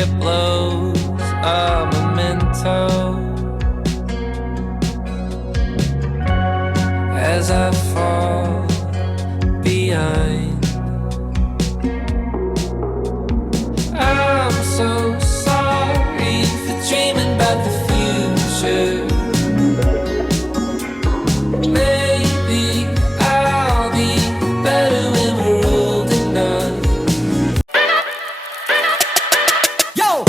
it blows a memento as I fall behind. I'm so sorry for dreaming about the future. Maybe I'll be better when we're old enough. Yo!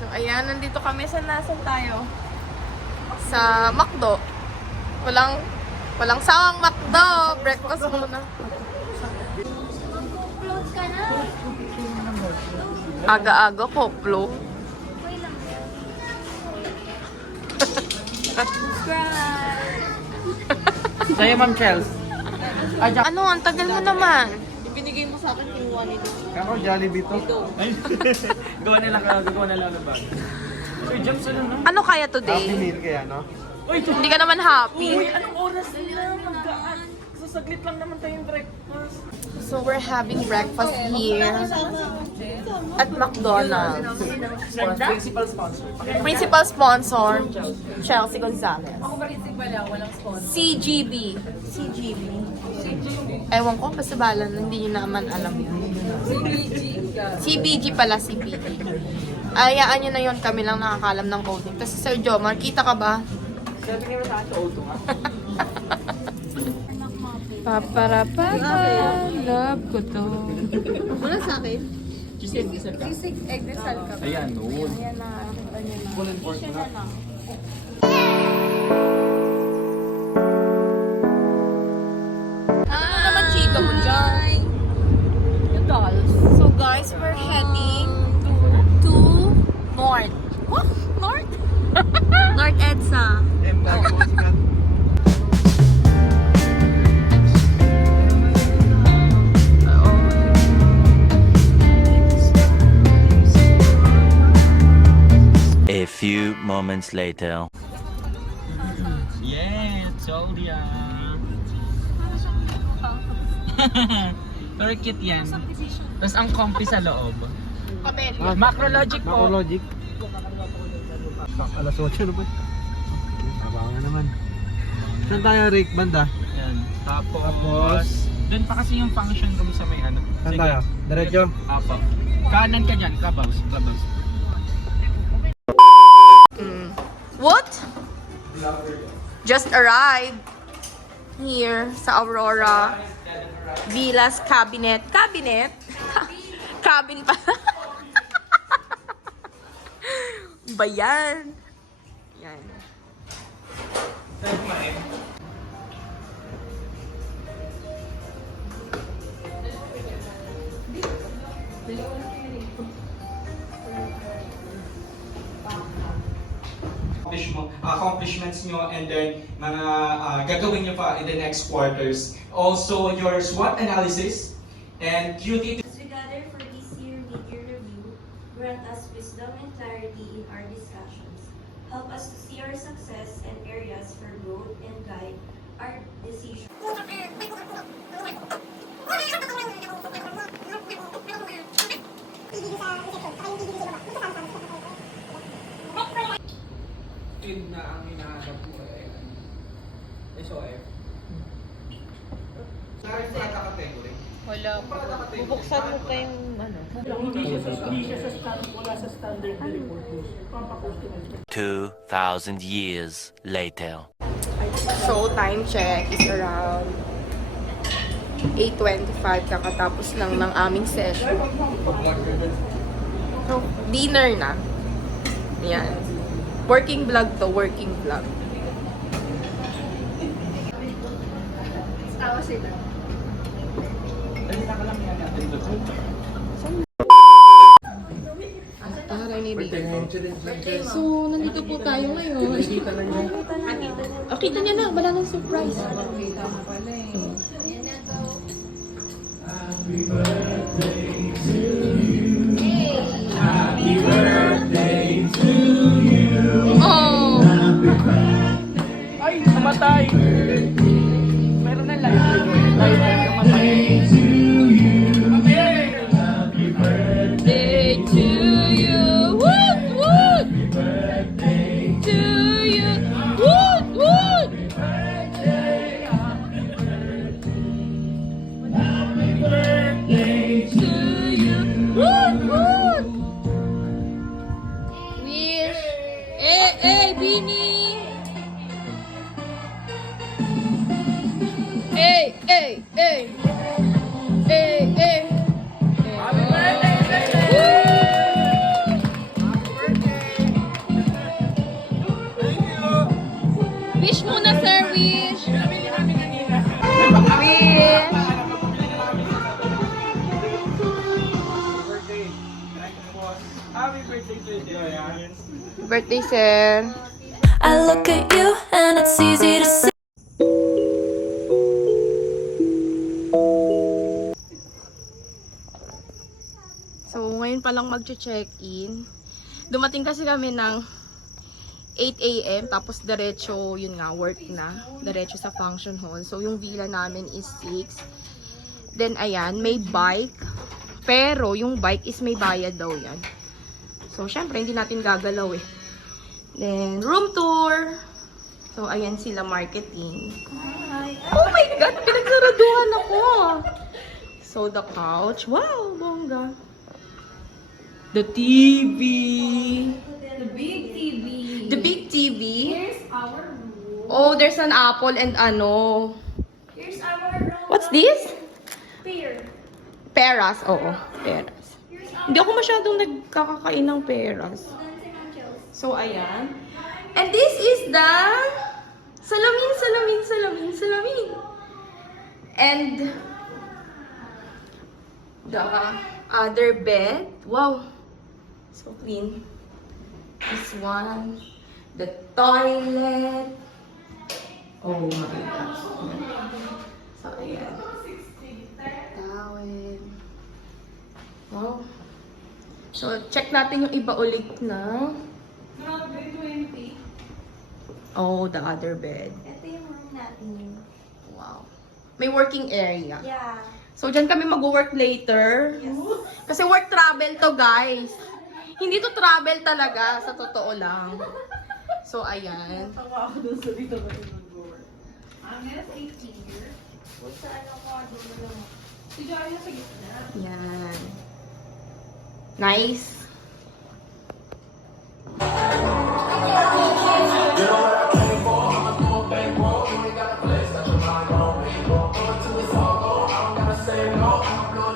So, ayan, nandito kami sa nasan tayo? Sa McDo. Walang sawang McDo. Breakfast muna. Aga-aga, poplo. Sa'yo, Ma'am Chels. Ano, ang tagal mo naman. Ibinigay mo sa akin yung one nito. Kako, Jollibee to. Gawa na lang ng bag. Sir James, ano no? Ano kaya Happy today? Meal kaya, no? Hindi ka naman happy. Anong oras nila? Magkaan. Sasaglit lang naman tayong breakfast. So, we're having breakfast here at McDonald's. Principal sponsor. Principal sponsor, Chelsea Gonzalez. Ako ba rin wala, walang sponsor. CGB. CGB. Ewan ko, basta balan, hindi nyo naman alam yun. CBG pala, CBG. Ayaan nyo na yun, kami lang nakakalam ng coding. Tapos Sir Jomar, kita ka ba? Sabi nga sa akin sa auto nga. Paparapapa, love ko to. Wala sa akin? Cheesecake dessert ka? Sisig egg na salka. Ayan, noon. Ayan na, nakita nyo na. Full and pork na. Ano naman chika mo dyan? Yung dolls. So guys, we're heading to North. What? North? North EDSA. A few moments later. Yeah, Soria. Pero cute yan. Tapos ang comfy sa loob. Kabel. Macrologic po. Macrologic. Alas 8 na ba? Abangan na naman. Saan tayo, Rick? Banda? Yan. Tapos, Tapos, doon pa kasi yung function room sa may ano. saan Sige. tayo? Diretso? Apo. Kanan ka dyan, Clubhouse. Clubhouse. What? Just arrived here sa Aurora Villas Cabinet. Cabinet? Cabin pa. Bayan. Yan. Accomplishments nyo, and then mga gagawin nyo pa in the next quarters. Also, your SWOT analysis and duty to As we gather for this year mid-year review, grant us wisdom and clarity in our discussions. Help us to see our success and areas for growth and guide our decisions. Yun na ang hinahanap ko ay SOF. Sorry sa category. Wala po. Bubuksan mo pa yung ano. 2,000 years later. So, time check is around 8:25 kakatapos lang ng aming session. So, dinner na. Yan. Working vlog to, working vlog. Tawa sila. So, nandito po tayo ngayon. Kita niya na, wala nang surprise. Oh! Ay, namatay! Meron na lighter. Lighter, namatay. Day to you. Woot woot. To you. Woot woot. To you. Woot woot. Wish. Hey, Bini. Hey. Hey. Happy birthday, Wish muna, sir. Wish. Wish. Happy birthday to you. Birthday, sir. I look at you and it's easy to see. So, ngayon pa lang mag-check-in. Dumating kasi kami ng 8 a.m. Tapos diretso, yun nga, work na. Diretso sa function hall. So, yung villa namin is 6. Then, ayan, may bike. Pero, yung bike is may bayad daw yan. So, syempre, hindi natin gagalaw eh. Then, room tour. So, ayan sila marketing. Oh my God! Pinagsaraduhan ako! So, the couch. Wow! Bongga. The TV. The big TV. The big TV. Here's our room. Oh, there's an apple and ano. Here's our room. What's this? Pear. Peras. Oo, peras. Hindi ako masyadong nagkakakain ng peras. So, ayan. And this is the salamin. And the other bed. Wow. So clean. This one. The toilet. Oh my gosh. So, ayan. Towel. Wow. So, check natin yung iba ulit na. Oh, the other bed. Ito yung room natin. Wow. May working area. Yeah. So, dyan kami mag-work later. Kasi work travel to, guys. Hindi to travel talaga, sa totoo lang. So, ayan. Tawa ako dun sa dito ba yung mag-work. Meron 18 here. Sa ano ko, doon lang. Si Jory na sa gitna. Yan. Nice.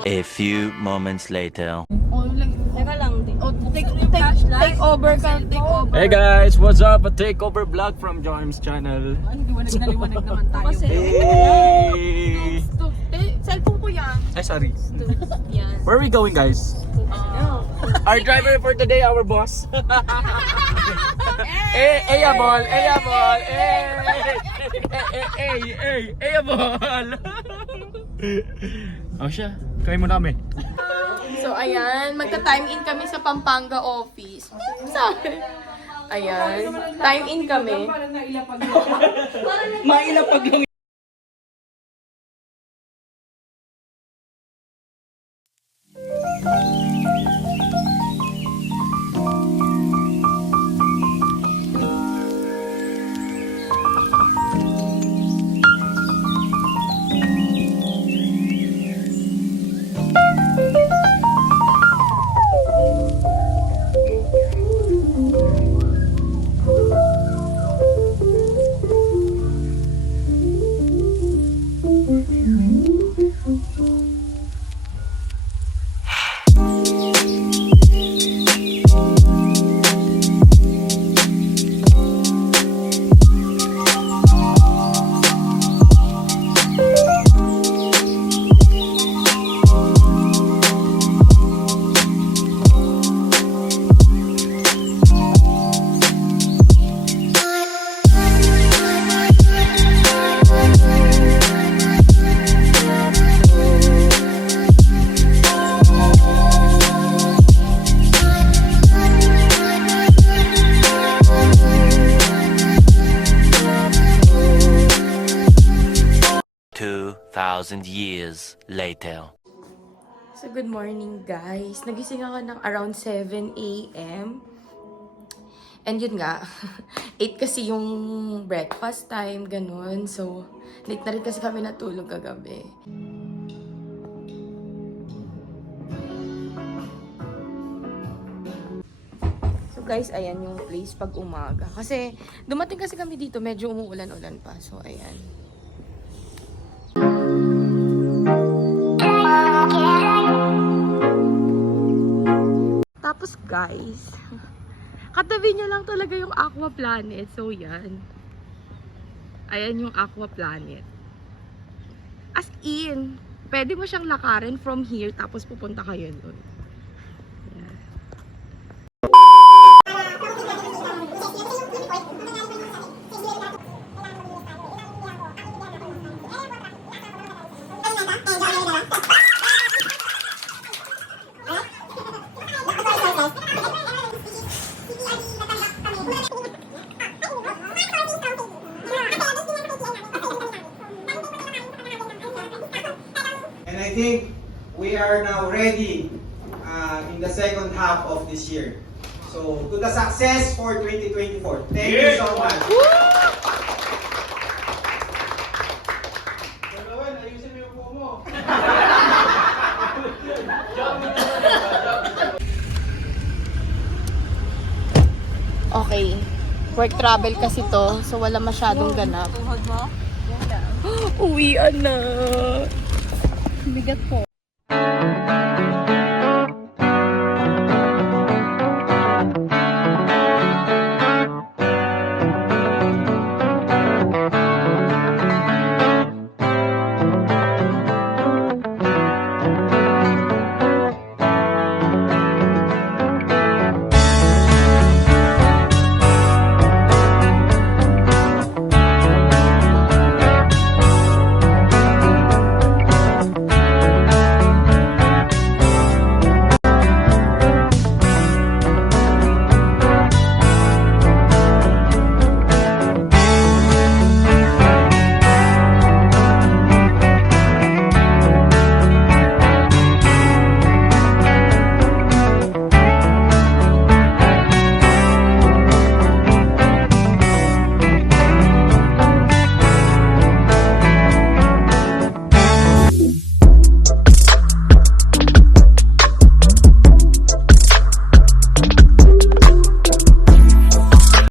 A few moments later. Teka lang din. Take over ka. Take over. Hey guys, what's up? A takeover vlog from John's channel. Liwanag na liwanag naman tayo. Kasi, Hey! Cellphone ko yan. Ay, sorry. yan. Where are we going, guys? Our driver for today, our boss. Hey, Abol! Hey, Abol! Hey, Abol! Oh, siya. Kaya mo namin. So, ayan. Magka-time in kami sa Pampanga office. Sorry. Ayan. Time in kami. Parang nailapag lang. Mailapag lang. 2,000 years later. So, good morning, guys. Nagising ako ng around 7 a.m. And yun nga, 8 kasi yung breakfast time, ganun. So, late na rin kasi kami natulog kagabi. So, guys, ayan yung place pag umaga. Kasi, dumating kasi kami dito, medyo umuulan-ulan pa. So, ayan. Tapos guys, katabi niya lang talaga yung Aqua Planet. So yan. Ayan yung Aqua Planet. As in, pwede mo siyang lakarin from here tapos pupunta kayo doon. Yan. And I think we are now ready in the second half of this year. So, to the success for 2024. Thank you so much. Gawin, ayusin mo yung upo mo. Okay. Work travel kasi to. So wala masyadong ganap. Tuhod mo? Uwian na. Bigat po.